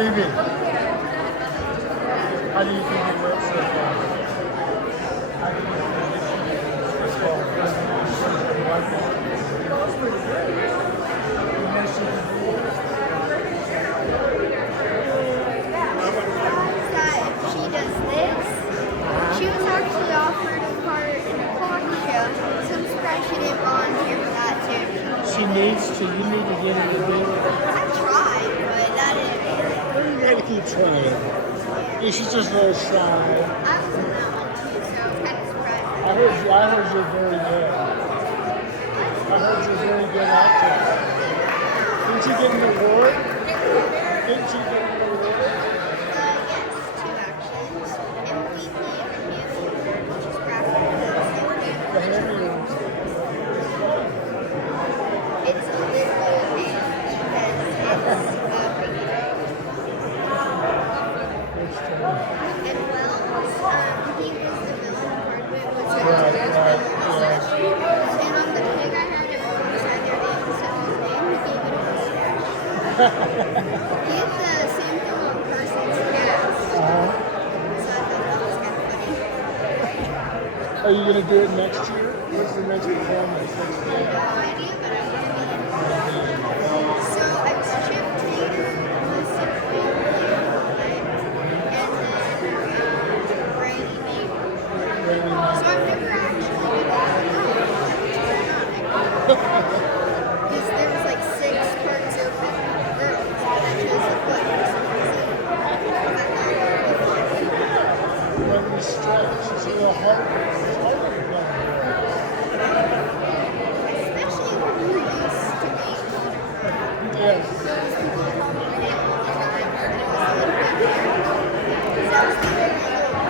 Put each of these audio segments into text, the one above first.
Stevie, how do you think it went so far? How do you think this fall? That if she does this, she was actually offered a part in a car show. So I'm surprised she didn't volunteer for that too. She needs to, you need to get her to do it. I tried, but that didn't work. Well, you gotta keep trying. Yeah, she's just a little shy. I was in that one too, so I'm kind of surprised. I heard you're very good. I heard you're very good actor. Didn't you get an award? Didn't you get an award? Yes, two actually. MVP of the music, which is graphic. The Hammy Awards. It's a literal name because it's and well, he was the villain part of it, was the mustache. And on the pig I had it on beside their name instead of his name, he gave it a mustache. He had the same thing on person's cast. So I thought that was kind of funny. Are you gonna do it next year? What's the next performance next year? No idea, but I want to be in it. So I was Chip Taylor, the symphony right? And then Brady Nate. So I've never actually been because there was like 6 parts open for girls, but I chose the boy for some reason. I thought it would be fun. When we stretch, it's a little hard. It's hard to become a girl. Especially when you're used to being Yes. girls and boys all the time, and it was a little bit weird. Because I was thinking a little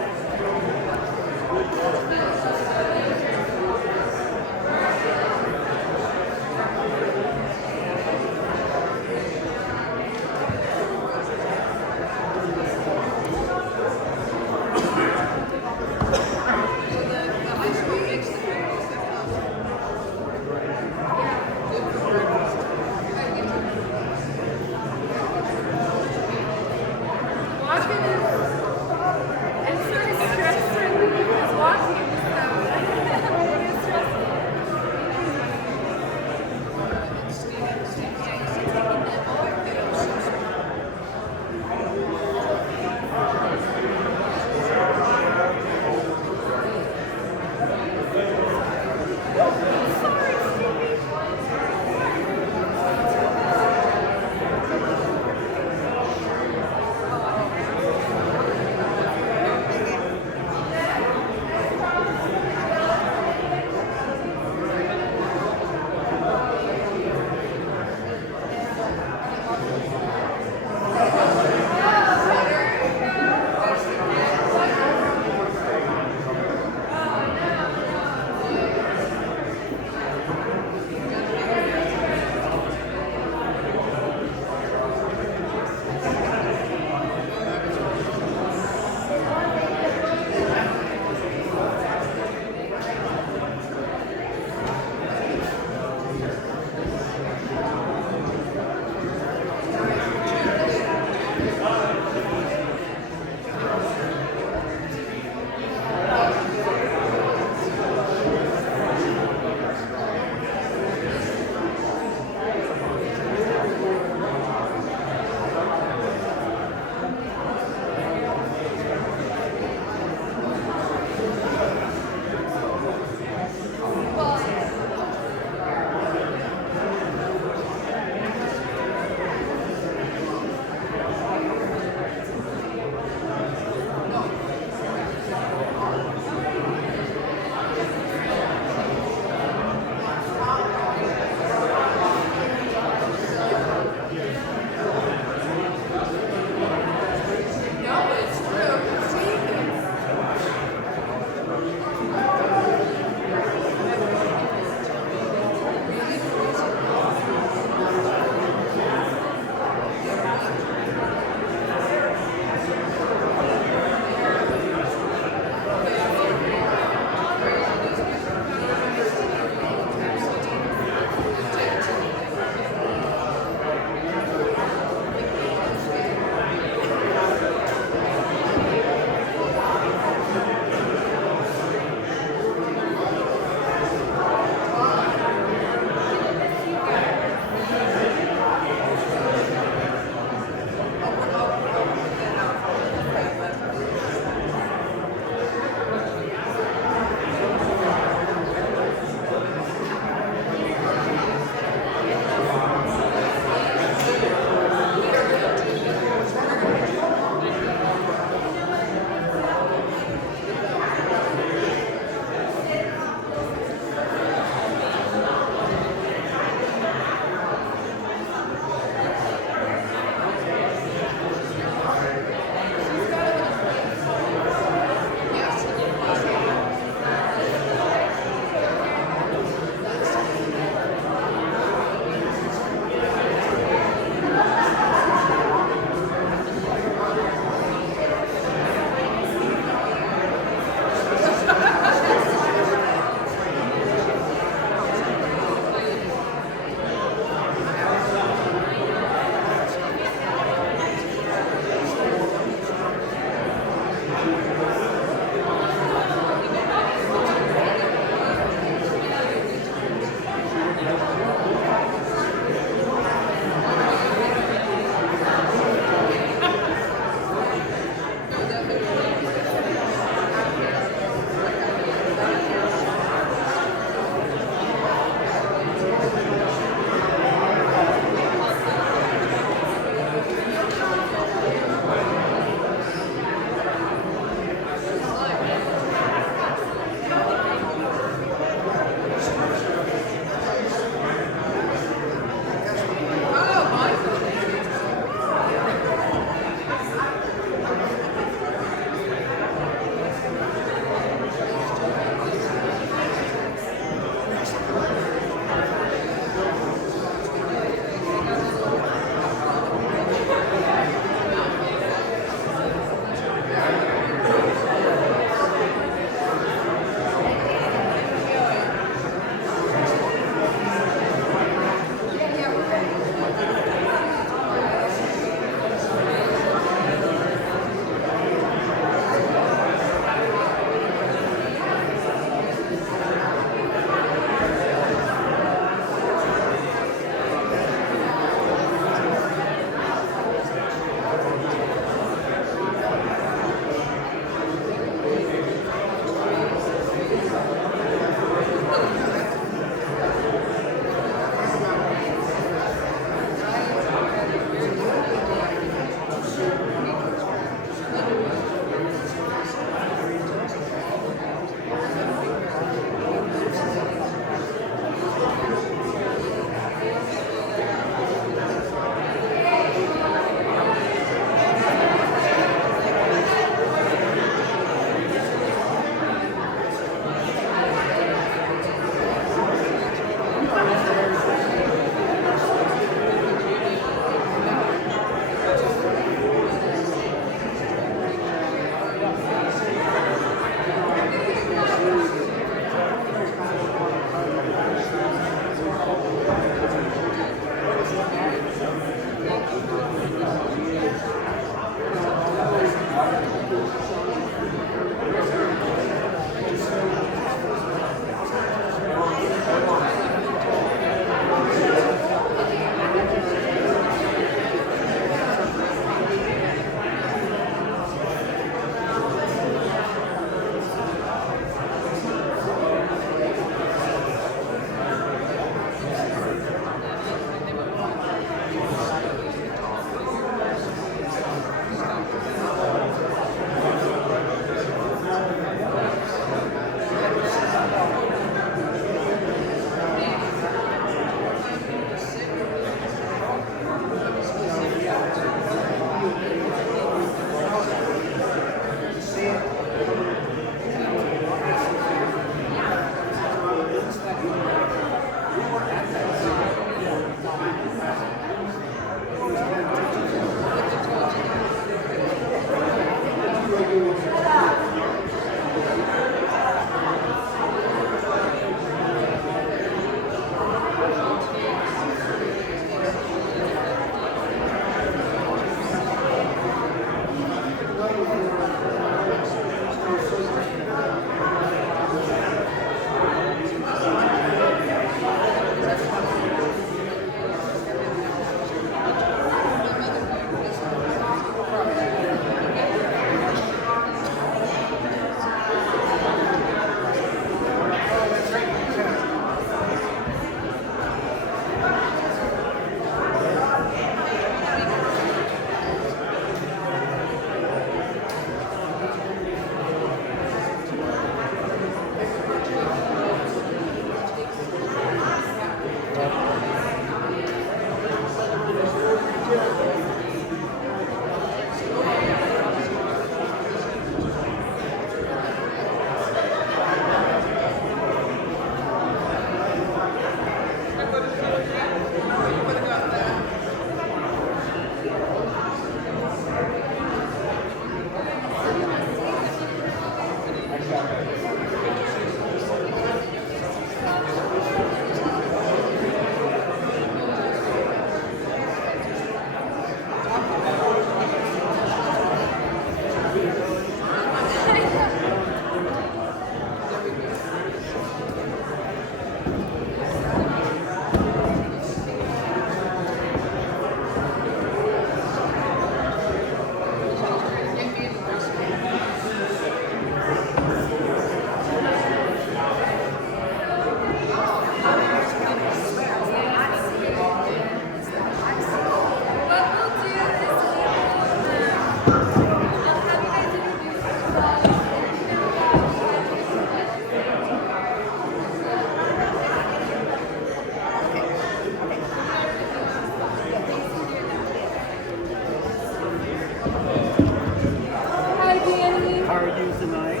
are you tonight?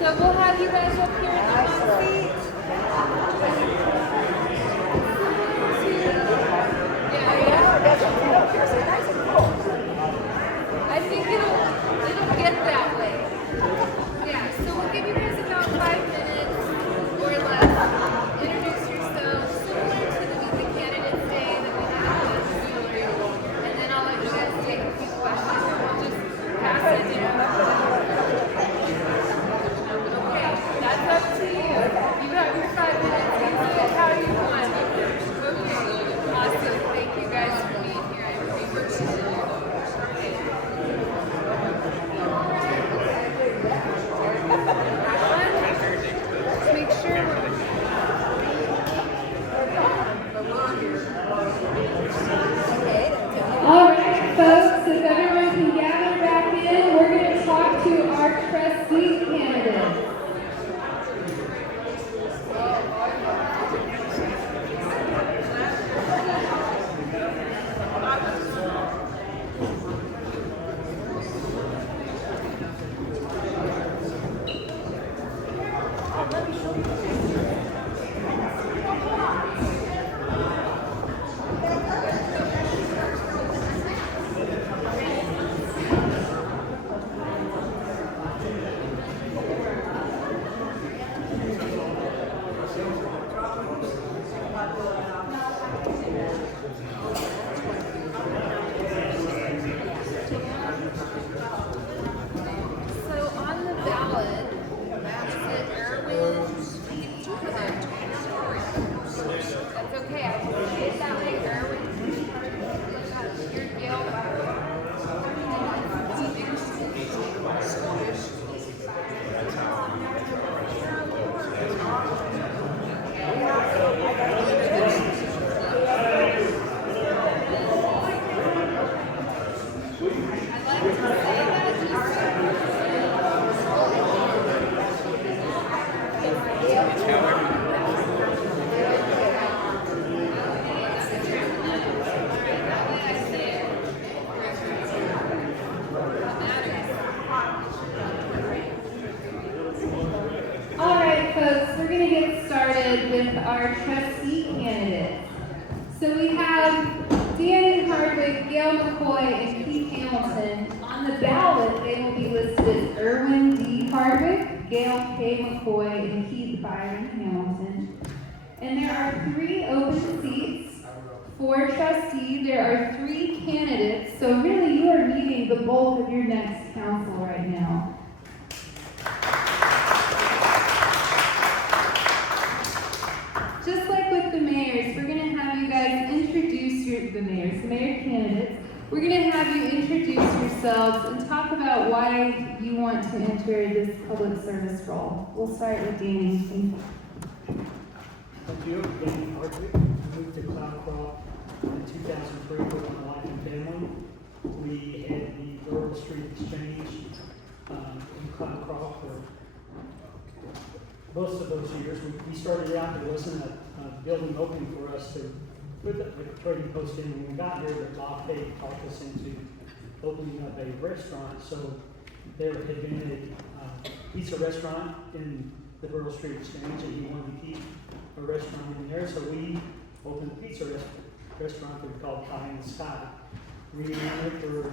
So we'll have you guys up here in the hot seat. I think it'll get that way. Yeah, so we'll give you guys about 5 minutes or less. Introduce yourselves, similar to the Candidates Day that we had last year. And then I'll let you guys take a few questions and we'll just pass it down. Okay, that's up to you. You have your 5 minutes. Use it how you want. Okay, awesome. Thank you guys for being here. I appreciate it. Make sure all right, folks, if everyone can gather back in, we're going to talk to our trustee candidates. So on the ballot, is it Erwin? That's okay. I can say it that way. Erwin. You're Gail. I'd like to say that all right, folks, we're going to get started with our trustee candidates. So we have Danny Hardwick, Gail McCoy, and Keith Hamilton. On the ballot, they will be listed as Erwin D. Hardwick, Gail K. McCoy, and Keith Byron Hamilton. And there are 3 open seats. For trustee, there are 3 candidates. So really, you are meeting the bulk of your next council right now. Just like with the mayors, we're going to have you guys introduce the mayor candidates. We're going to have you introduce yourselves and talk about why you want to enter this public service role. We'll start with Danny. Thank you. Danny Hardwick. I moved to Cloudcroft in 2003 with my wife and family. We had the Rural Street Exchange in Cloudcroft for most of those years. We started out, there wasn't a building open for us to put the trading post in. When we got here, the block they talked us into opening up a restaurant. So there had been a pizza restaurant in the Rural Street Exchange, and he wanted to keep a restaurant in there. So we opened a pizza restaurant that we called Pie in the Sky. We ran it for a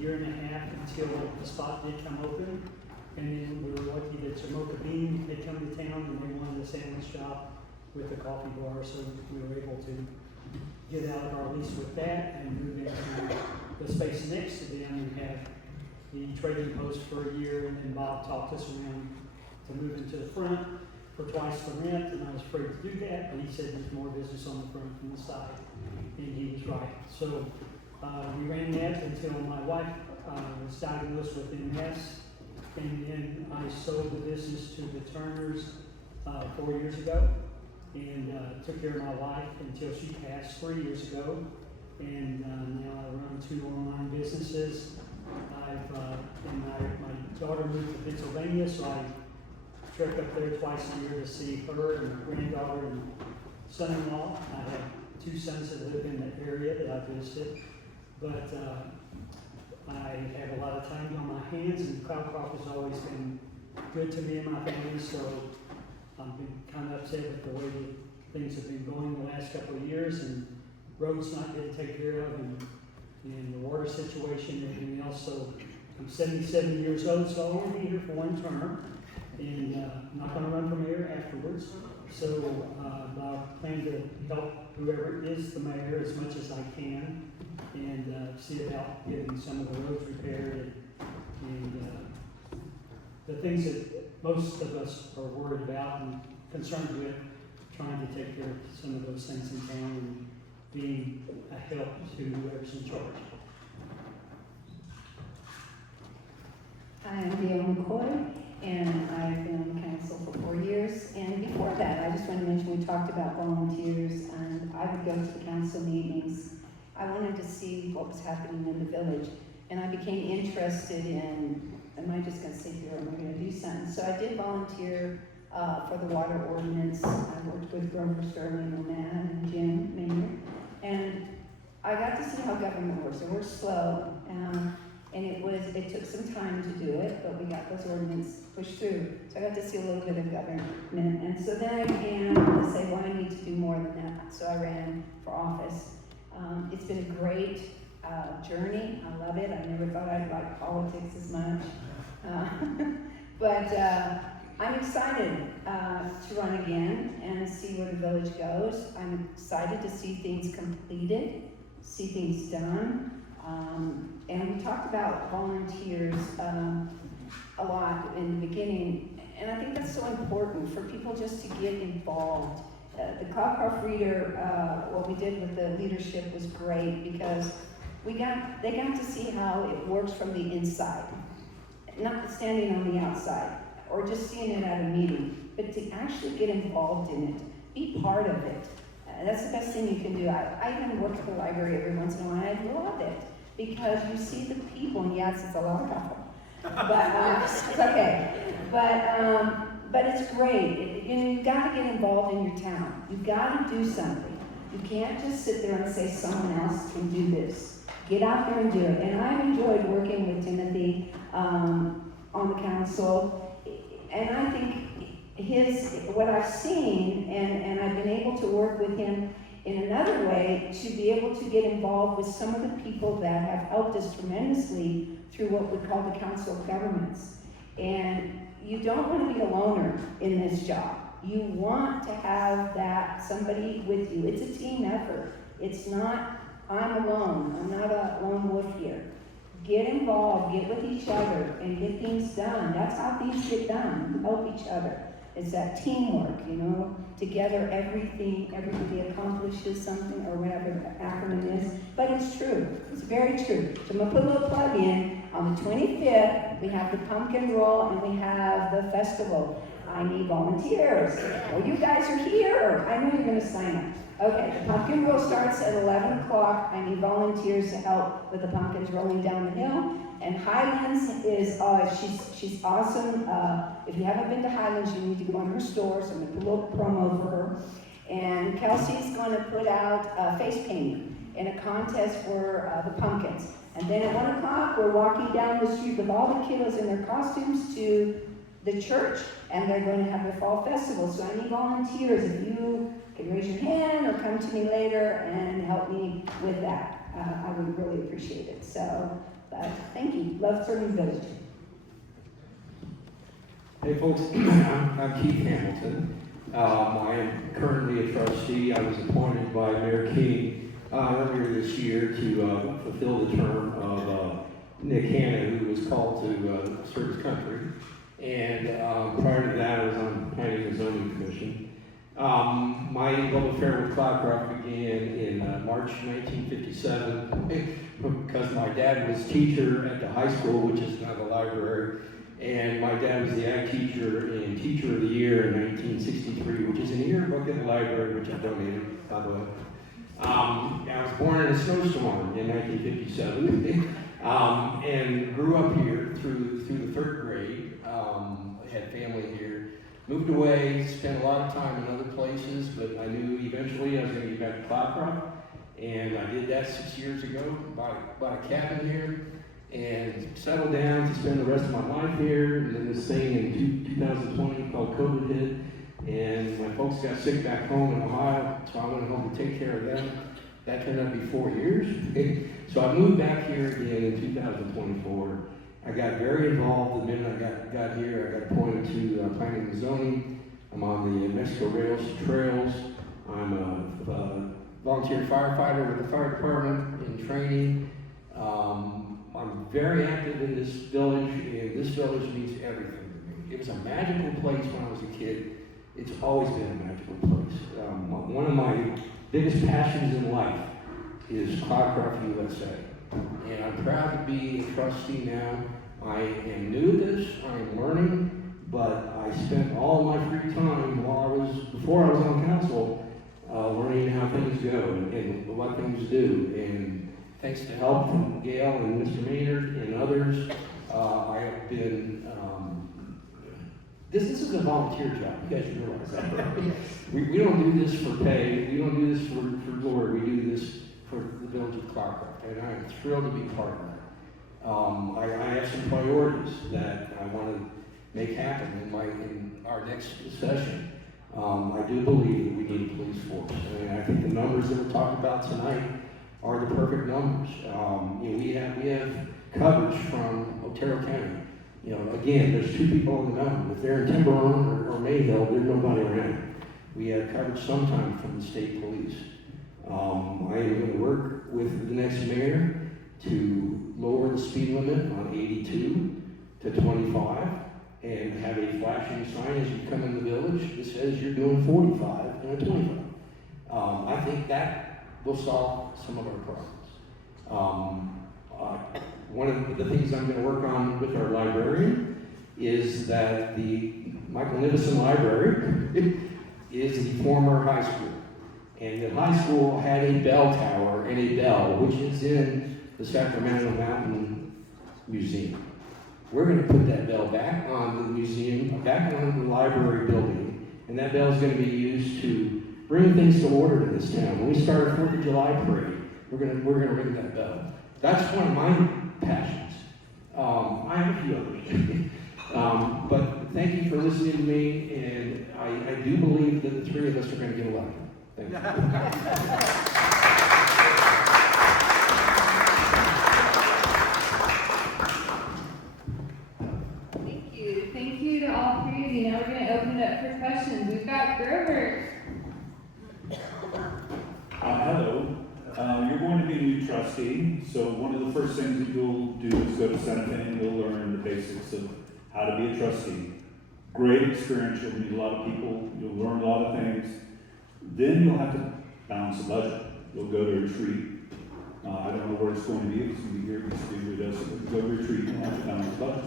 year and a half until the spot did come open. And then we were lucky that Jamocha Bean had come to town and they wanted a sandwich shop with a coffee bar, so we were able to get out of our lease with that and move into the space next to them and have the trading post for a year. And then Bob talked us around to move into the front for twice the rent, and I was afraid to do that, but he said there's more business on the front than the side, and he was right. So we ran that until my wife was diagnosed with MS. And then I sold the business to the Turners 4 years ago, and took care of my wife until she passed 3 years ago. And now I run 2 online businesses. And my daughter moved to Pennsylvania, so I trek up there twice a year to see her and my granddaughter and son-in-law. I have 2 sons that live in the area that I visited. but I have a lot of time on my hands, and Cloudcroft has always been good to me and my family, so I've been kind of upset with the way that things have been going the last couple of years, and roads not getting taken care of, and the water situation and everything else. So I'm 77 years old, so I'll only be here for one term, and I'm not going to run for mayor afterwards. So I plan to help whoever is the mayor as much as I can, and see about getting some of the roads repaired and the things that most of us are worried about and concerned with, trying to take care of some of those things in town and being a help to whoever's in charge. I am Gail McCoy, and I've been on the council for 4 years. And before that, I just want to mention, we talked about volunteers, and I would go to the council meetings. I wanted to see what was happening in the village, and I became interested in, am I just going to sit here or am I going to do something? So I did volunteer for the water ordinance. I worked with Grover Sterling on that, and Jim Maynard. And I got to see how government works. It works slow, and it took some time to do it, but we got those ordinances pushed through. So I got to see a little bit of government. And so then I began to say, well, I need to do more than that. So I ran for office. It's been a great journey. I love it. I never thought I'd like politics as much. But I'm excited to run again and see where the village goes. I'm excited to see things completed, see things done. And we talked about volunteers a lot in the beginning, and I think that's so important for people just to get involved. The Cloudcroft Reader, what we did with the leadership was great, because they got to see how it works from the inside, not standing on the outside or just seeing it at a meeting, but to actually get involved in it, be part of it. That's the best thing you can do. I even work at the library every once in a while, and I love it, because you see the people, and yes, it's a lot of people, but it's okay. But it's great. You've got to get involved in your town. You've got to do something. You can't just sit there and say someone else can do this. Get out there and do it. And I've enjoyed working with Timothy on the council, and I think what I've seen, and I've been able to work with him in another way, to be able to get involved with some of the people that have helped us tremendously through what we call the Council of Governments. And you don't want to be a loner in this job. You want to have somebody with you. It's a team effort. It's not, I'm alone. I'm not a lone wolf here. Get involved, get with each other, and get things done. That's how things get done. Help each other. It's that teamwork, together everybody accomplishes something, or whatever the acronym is. But it's true. It's very true. So I'm going to put a little plug in. On the 25th, we have the pumpkin roll and we have the festival. I need volunteers. Well, you guys are here. I know you're going to sign up. Okay, the pumpkin roll starts at 11 o'clock. I need volunteers to help with the pumpkins rolling down the hill. And Highlands is, she's awesome. If you haven't been to Highlands, you need to go in her store, so I'm going to put a little promo for her. And Kelsey's going to put out face painting in a contest for the pumpkins. And then at 1 o'clock, we're walking down the street with all the kiddos in their costumes to the church, and they're going to have their fall festival. So I need volunteers. If you can raise your hand or come to me later and help me with that, I would really appreciate it. So, thank you. Love serving Village. Hey folks, I'm Keith Hamilton. I am currently a trustee. I was appointed by Mayor King earlier this year to fulfill the term of Nick Hanna, who was called to serve his country. And prior to that, I was on the Planning and Zoning Commission. My love affair with Cloudcroft began in March 1957 because my dad was teacher at the high school, which is now the library. And my dad was the ag teacher and Teacher of the Year in 1963, which is in the yearbook in the library, which I donated, by the way. I was born in a snowstorm in 1957 and grew up here through the third grade. Had family here. Moved away, spent a lot of time in other places, but I knew eventually I was going to get back to Cloudcroft. And I did that 6 years ago, bought a cabin here, and settled down to spend the rest of my life here. And then this thing in 2020 called COVID hit, and my folks got sick back home in Ohio, so I went home to take care of them. That turned out to be 4 years. So I moved back here again in 2024. I got very involved the minute I got here. I got appointed to planning and zoning. I'm on the Mexico Rails Trails. I'm a volunteer firefighter with the fire department in training. I'm very active in this village, and this village means everything to me. It was a magical place when I was a kid. It's always been a magical place. One of my biggest passions in life is Cloudcraft USA, and I'm proud to be a trustee now. I am new to this, I am learning, but I spent all my free time before I was on council, learning how things go and what things do. And thanks to help from Gail and Mr. Maynard and others, I have been, this is a volunteer job, you guys realize that, right? We don't do this for pay, we don't do this for glory, we do this for the village of Cloudcraft, and I am thrilled to be part of that. I have some priorities that I want to make happen in our next session. I do believe that we need a police force, and I think the numbers that we're talking about tonight are the perfect numbers. We have coverage from Otero County. Again, there's 2 people in the mountain. If they're in Tiburon or Mayhill, there's nobody around. We have coverage sometime from the state police. I am going to work with the next mayor to lower the speed limit on 82 to 25 and have a flashing sign as you come in the village that says you're doing 45 and a 25. I think that will solve some of our problems. One of the things I'm going to work on with our librarian is that the Michael Nivison Library is the former high school. And the high school had a bell tower and a bell, which is in the Sacramento Mountain Museum. We're going to put that bell back on the museum, back on the library building, and that bell is going to be used to bring things to order in this town. When we start a 4th of July parade, we're going to ring that bell. That's one of my passions. I have a few others. But thank you for listening to me, and I do believe that the 3 of us are going to get elected. Thank you. Thank you to all 3 of you. Now we're going to open it up for questions. We've got Grover. Hello. You're going to be a new trustee, so one of the first things that you'll do is go to Santa Fe and you'll learn the basics of how to be a trustee. Great experience, you'll meet a lot of people, you'll learn a lot of things. Then you'll have to balance the budget. You'll go to a retreat. I don't know where it's going to be, if it's going to be here, it's going to be with us, but go to a retreat and have to balance the budget.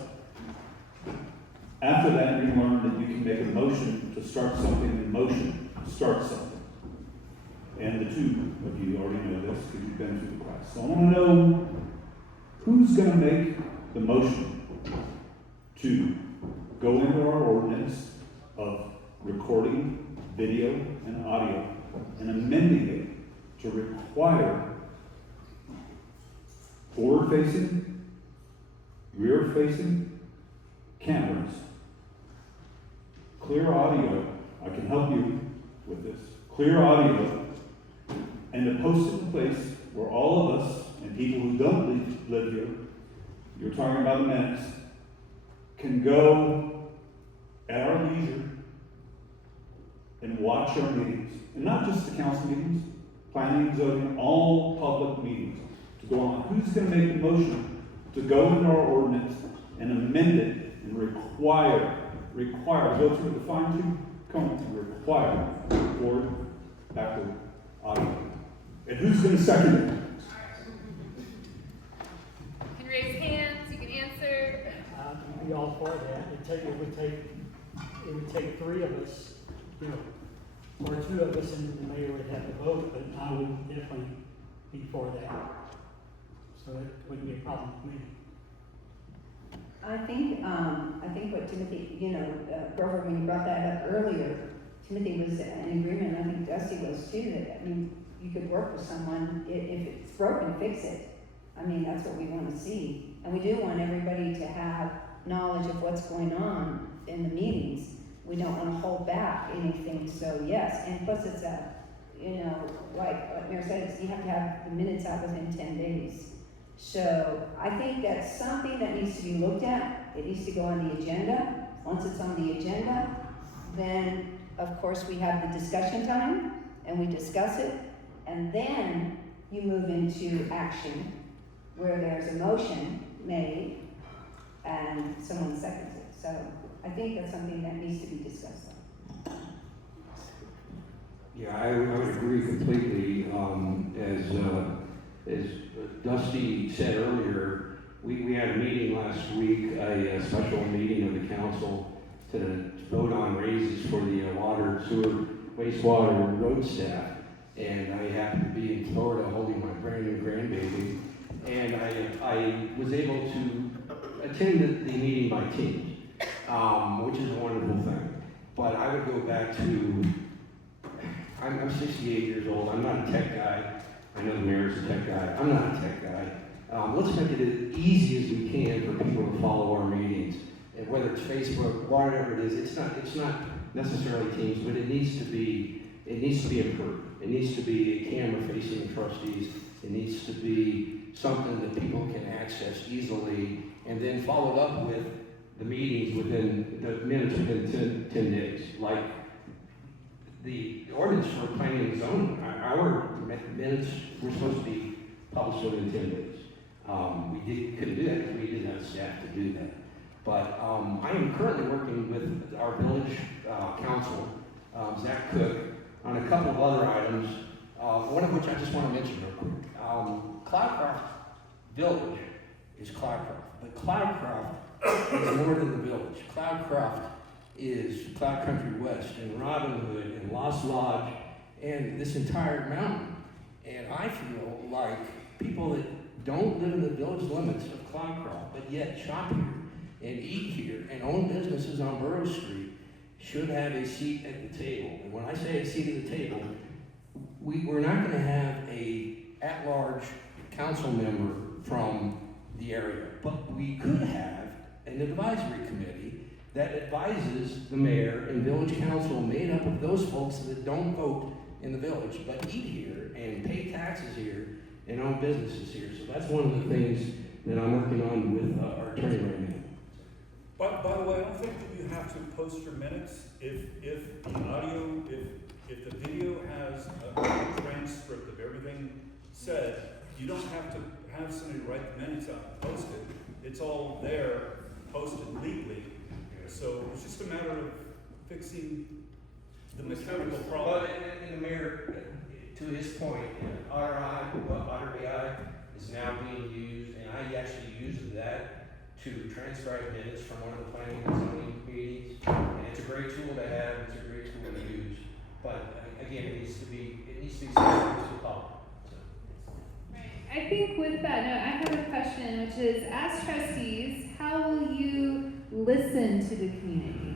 After that, you learn that you can make a motion to start something in motion, start something. And the 2 of you already know this because you've been through the class. So I want to know who's going to make the motion to go into our ordinance of recording video and audio and amending it to require forward-facing, rear-facing cameras, clear audio. I can help you with this. Clear audio, and to post it in a place where all of us and people who don't live here, you're talking about the minutes, can go at our leisure and watch our meetings. And not just the council meetings, planning, zoning, all public meetings to go on. Who's going to make the motion to go into our ordinance and amend it and require, go through the fine-tooth comb and require forward, backward audio? And who's going to second it? You can raise hands, you can answer. I'd be all for that. It would take 3 of us, or 2 of us, and the mayor would have to vote, but I would definitely be for that. So it wouldn't be a problem with me. I think what Timothy, Grover, when you brought that up earlier, Timothy was in agreement, I think Dusty was too, that, you could work with someone, if it's broken, fix it. I mean, that's what we wanna see. And we do want everybody to have knowledge of what's going on in the meetings. We don't wanna hold back anything, so yes, and plus it's like Mayor said, you have to have the minutes out within 10 days. So I think that's something that needs to be looked at. It needs to go on the agenda. Once it's on the agenda, then of course we have the discussion time and we discuss it, and then you move into action where there's a motion made and someone seconds it. So I think that's something that needs to be discussed. Yeah, I would agree completely. As Dusty said earlier, we had a meeting last week, a special meeting of the council to vote on raises for the water, sewer, wastewater, road staff. And I happened to be in Florida holding my brand new grandbaby. And I was able to attend the meeting by teams, which is a wonderful thing. But I would go back to, I'm 68 years old. I'm not a tech guy. I know the mayor's a tech guy. I'm not a tech guy. Let's make it as easy as we can for people to follow our meetings. And whether it's Facebook, whatever it is, it's not necessarily Teams, but it needs to be improved. It needs to be a camera facing trustees. It needs to be something that people can access easily, and then followed up with the meetings within the minutes within 10 days. Like the ordinance for planning and zoning, our minutes were supposed to be published within 10 days. We couldn't do that because we didn't have staff to do that. But I am currently working with our village council, Zach Cook, on a couple of other items, one of which I just want to mention real quick. Cloudcroft Village is Cloudcroft, but Cloudcroft is more than the village. Cloudcroft is Cloud Country West and Robin Hood and Lost Lodge and this entire mountain. And I feel like people that don't live in the village limits of Cloudcroft, but yet shop here and eat here and own businesses on Borough Street should have a seat at the table. And when I say a seat at the table, we're not going to have a at-large council member from the area, but we could have an advisory committee that advises the mayor and village council made up of those folks that don't vote in the village, but eat here and pay taxes here and own businesses here. So that's one of the things that I'm working on with our attorney right now. By the way, I don't think that you have to post your minutes if the audio, if the video has a transcript of everything said. You don't have to have somebody write the minutes out and post it. It's all there, posted legally. So it's just a matter of fixing the mechanical problem. But and the mayor, to his point, Otter AI is now being used, and I actually used that to transcribe minutes from one of the planning and zoning meetings. And it's a great tool to have, it's a great tool to use. But again, it needs to be accessible to the public. I think with that note, I have a question, which is, as trustees, how will you listen to the community?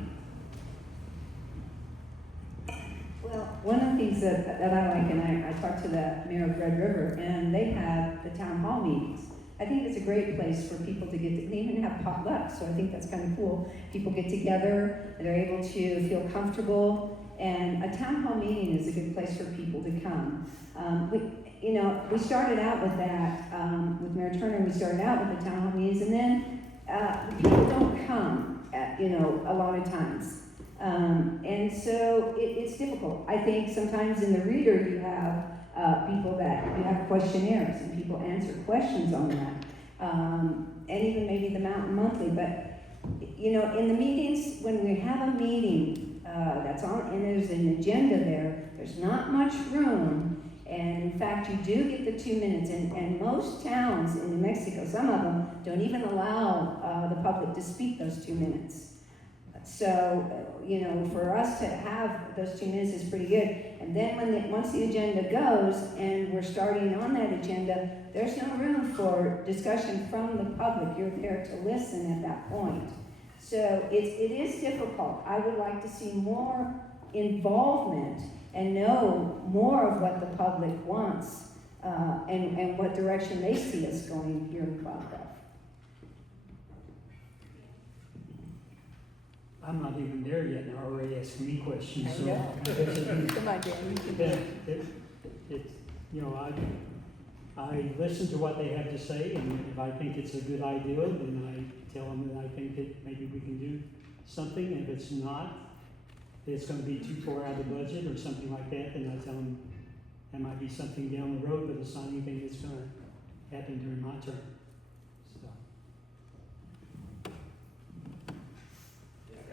Well, one of the things that I like, and I talked to the mayor of Red River, and they have the town hall meetings. I think it's a great place for people to get, they even have potluck, so I think that's kind of cool. People get together, and they're able to feel comfortable, and a town hall meeting is a good place for people to come. We started out with that, with Mayor Turner, we started out with the town hall meetings, and then people don't come, a lot of times. And so it's difficult. I think sometimes in the reader you have people that, you have questionnaires and people answer questions on that. And even maybe the Mountain Monthly, but in the meetings, when we have a meeting that's on, and there's an agenda there's not much room. And in fact, you do get the 2 minutes, and most towns in New Mexico, some of them, don't even allow the public to speak those 2 minutes. So, for us to have those 2 minutes is pretty good. And then once the agenda goes and we're starting on that agenda, there's no room for discussion from the public. You're there to listen at that point. So it is difficult. I would like to see more involvement and know more of what the public wants, and what direction they see us going here in Cloudcroft. I'm not even there yet, and they're already asking me questions, I so. know. I guess it- Come on, Dan, you can do Yeah, it. it, you know, I listen to what they have to say, and if I think it's a good idea, then I tell them that I think that maybe we can do something. If it's not, it's gonna be too far out of the budget or something like that, then I tell them there might be something down the road, but it's not anything that's gonna happen during my term, so.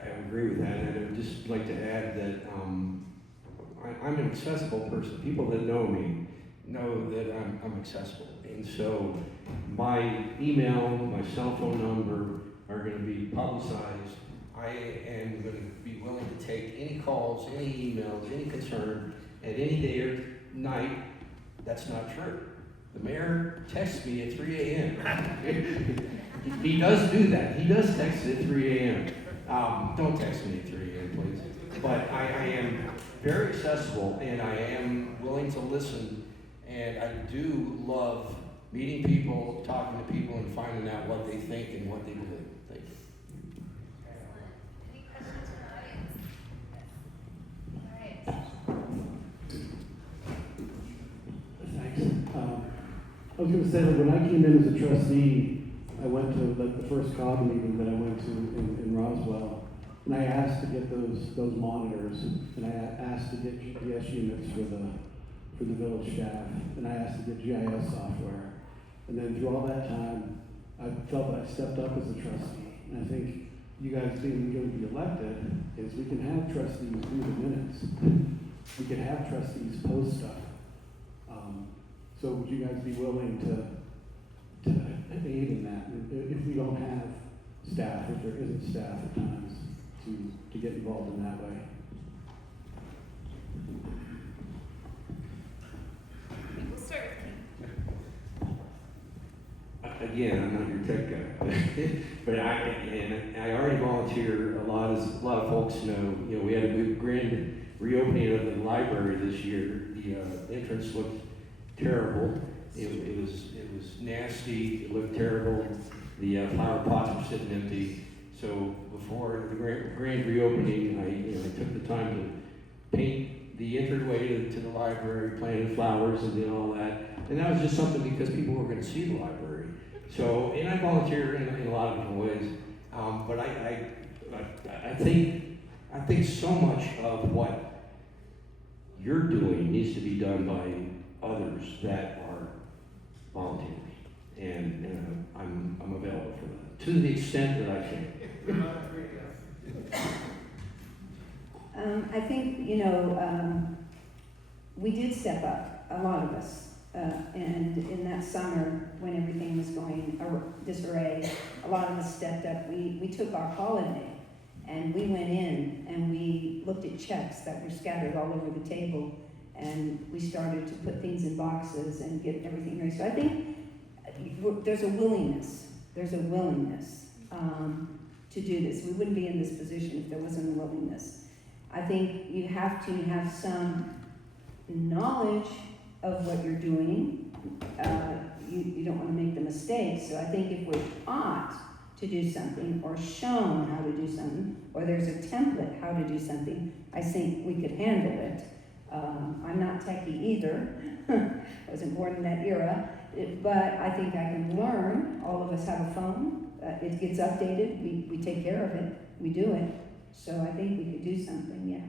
I agree with that, and I would just like to add that I'm an accessible person. People that know me know that I'm accessible. And so my email, my cell phone number are going to be publicized. I am going to be willing to take any calls, any emails, any concern at any day or night. That's not true. The mayor texts me at 3 a.m. He does do that. He does text at 3 a.m. Don't text me at 3 a.m., please. But I am very accessible, and I am willing to listen, and I do love meeting people, talking to people, and finding out what they think and what they believe. Thank you. Any questions from the audience? All right. Thanks. I was going to say that when I came in as a trustee, I went to like the first COG meeting that I went to in Roswell, and I asked to get those monitors, and I asked to get GPS units for the village staff, and I asked to get GIS software. And then through all that time, I felt that I stepped up as a trustee. And I think you guys being going to be elected is we can have trustees do the minutes. We can have trustees post stuff. So would you guys be willing to aid in that if we don't have staff, if there isn't staff at times to get involved in that way? We'll start with King. Again, I'm not your tech guy, but I already volunteer a lot. As a lot of folks know, we had a big grand reopening of the library this year. The entrance looked terrible. It was nasty. It looked terrible. The flower pots were sitting empty. So before the grand reopening, I took the time to paint the entryway to the library, planted flowers, and did all that. And that was just something because people were going to see the library. So, and I volunteer in a lot of different ways. But I think so much of what you're doing needs to be done by others that are volunteers, and I'm available for that to the extent that I can. I think, we did step up, a lot of us. And in that summer, when everything was going disarray, a lot of us stepped up. We took our holiday and we went in and we looked at checks that were scattered all over the table, and we started to put things in boxes and get everything ready. So I think there's a willingness to do this. We wouldn't be in this position if there wasn't a willingness. I think you have to have some knowledge of what you're doing. You don't want to make the mistake. So I think if we're taught to do something or shown how to do something, or there's a template how to do something, I think we could handle it. I'm not techie either. I wasn't born in that era. But I think I can learn. All of us have a phone. It gets updated. We take care of it. We do it. So I think we could do something, yeah.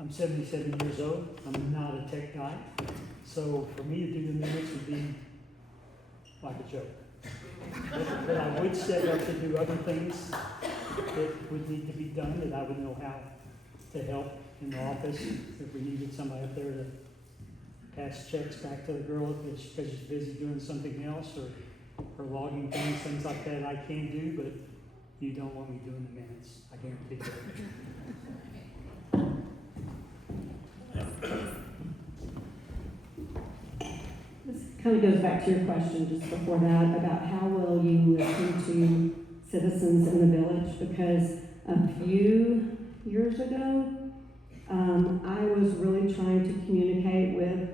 I'm 77 years old. I'm not a tech guy. So for me to do the minutes would be like a joke. But I would step up to do other things that would need to be done, that I would know how to help in the office. If we needed somebody up there to pass checks back to the girl because she's busy doing something else, or logging things like that, I can do, but you don't want me doing the minutes. I guarantee you. This kind of goes back to your question just before that about how will you listen to citizens in the village, because a few years ago. I was really trying to communicate with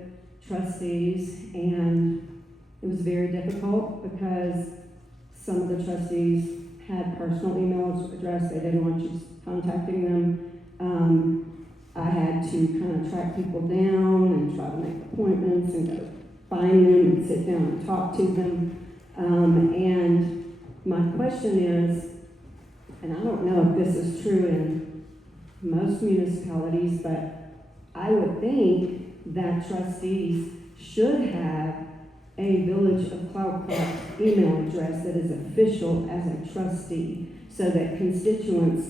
trustees, and it was very difficult because some of the trustees had personal email address. They didn't want you contacting them. I had to kind of track people down and try to make appointments and go find them and sit down and talk to them. And my question is, and I don't know if this is true in most municipalities, but I would think that trustees should have a Village of Cloudcroft email address that is official as a trustee, so that constituents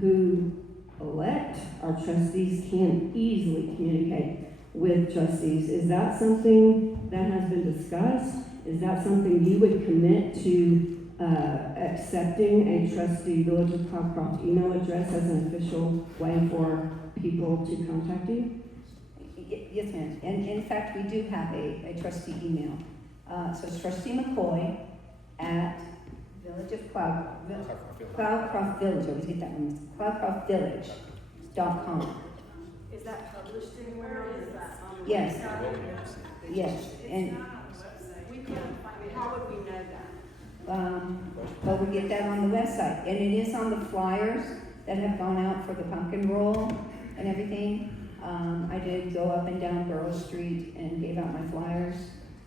who elect our trustees can easily communicate with trustees. Is that something that has been discussed? Is that something you would commit to accepting a trustee Village of Cloudcroft email address as an official way for people to contact you? Yes, ma'am. And in fact, we do have a trustee email. So it's trustee McCoy at Village of Cloudcroft Village. I always get that one. CloudcroftVillage.com. Is that published anywhere, or is that on the Yes. website? Yes. And We couldn't, I mean, how would we know that? but we get that on the website, and it is on the flyers that have gone out for the pumpkin roll and everything. I did go up and down Borough Street and gave out my flyers.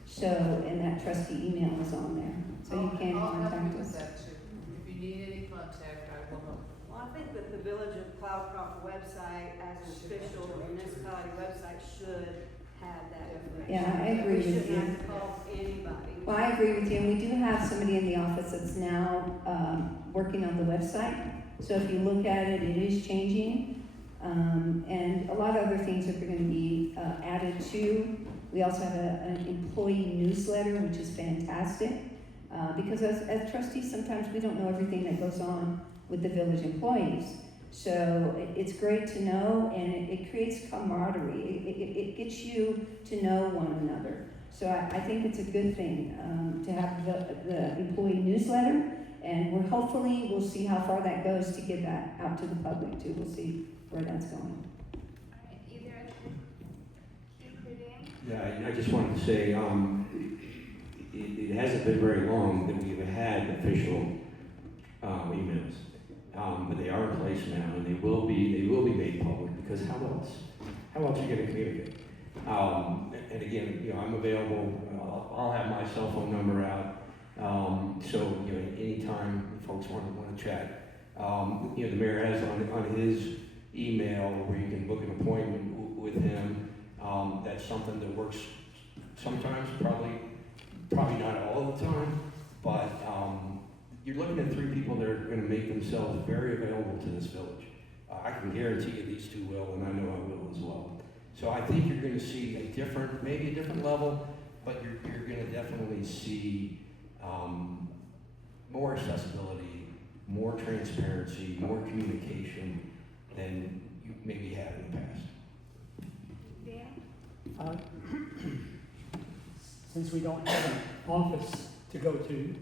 So, and that trustee email is on there, so you can contact us. If you need any contact, I will help. Well, I think that the Village of Cloudcroft website, as an official municipality website, should have that information. Yeah, I agree with We shouldn't you. have to call anybody. Well, I agree with you, and we do have somebody in the office that's now working on the website. So if you look at it, it is changing. And a lot of other things are going to be added to. We also have an employee newsletter, which is fantastic. Because as trustees, sometimes we don't know everything that goes on with the village employees. So it's great to know, and it creates camaraderie. It gets you to know one another. So I think it's a good thing to have the employee newsletter, and we'll see how far that goes to get that out to the public too. We'll see where that's going. Yeah, I just wanted to say, it hasn't been very long that we've had official emails, but they are in place now, and they will be made public, because how else are you going to communicate? And again, I'm available. I'll have my cell phone number out, so anytime folks want to chat. The mayor has on his email where you can book an appointment with him. That's something that works sometimes, probably not all the time, but you're looking at 3 people that are going to make themselves very available to this village. I can guarantee you these 2 will, and I know I will as well. So I think you're going to see maybe a different level, but you're going to definitely see more accessibility, more transparency, more communication than you maybe had in the past. Since we don't have an office to go to,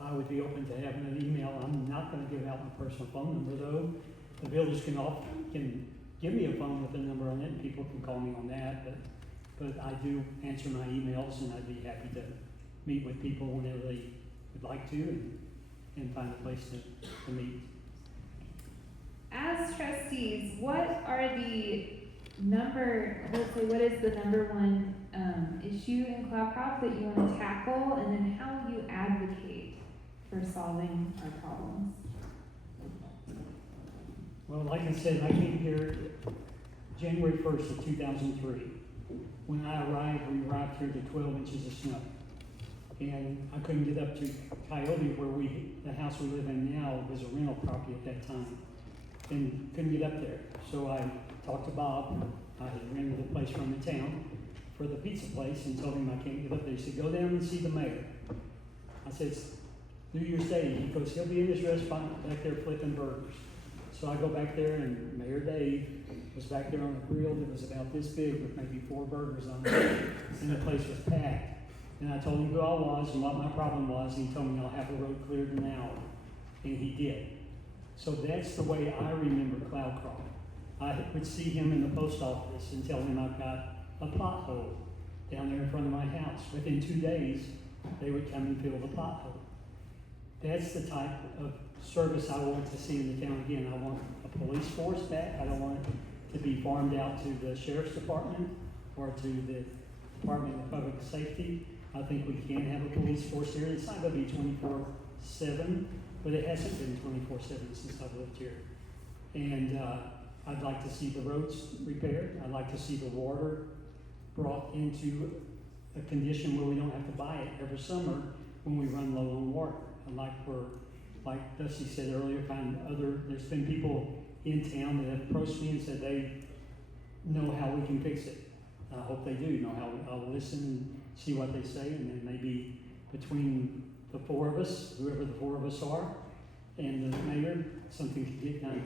I would be open to having an email. I'm not going to give out my personal phone number, though. The village can give me a phone with a number on it, and people can call me on that. But I do answer my emails, and I'd be happy to meet with people whenever they would like to, and find a place to meet. As trustees, what is the number one issue in Cloudcroft that you want to tackle, and then how will you advocate for solving our problems? Well, like I said, I came here January 1st of 2003. When I arrived, we arrived here to 12 inches of snow. And I couldn't get up to Coyote, where the house we live in now was a rental property at that time. And couldn't get up there. So I talked to Bob. I had rented a place from the town for the pizza place and told him I can't get up there. He said, go down and see the mayor. I said, it's New Year's Day. He goes, he'll be in his restaurant back there flipping burgers. So I go back there, and Mayor Dave was back there on a grill that was about this big with maybe 4 burgers on it, and the place was packed. And I told him who I was and what my problem was, and he told me I'll have the road cleared in an hour, and he did. So that's the way I remember Cloudcroft. I would see him in the post office and tell him I've got a pothole down there in front of my house. Within 2 days, they would come and fill the pothole. That's the type of service I want to see in the town again. I want a police force back. I don't want it to be farmed out to the sheriff's department or to the Department of Public Safety. I think we can have a police force here. It's not going to be 24/7, but it hasn't been 24/7 since I've lived here. And I'd like to see the roads repaired. I'd like to see the water brought into a condition where we don't have to buy it every summer when we run low on water. And like Dusty said earlier, there's been people in town that have approached me and said they know how we can fix it. I hope they do know how. I'll listen and see what they say, and then maybe between the four of us, whoever the four of us are, and the mayor, something can get done.